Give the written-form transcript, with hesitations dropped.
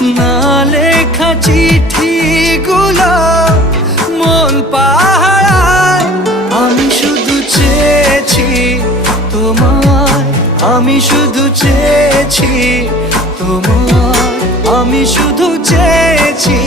না লেখা চিঠিগুলো মন পাহারায়। আমি শুধু চেয়েছি তোমায়, আমি শুধু চেয়েছি তোমায়, আমি শুধু চেয়েছি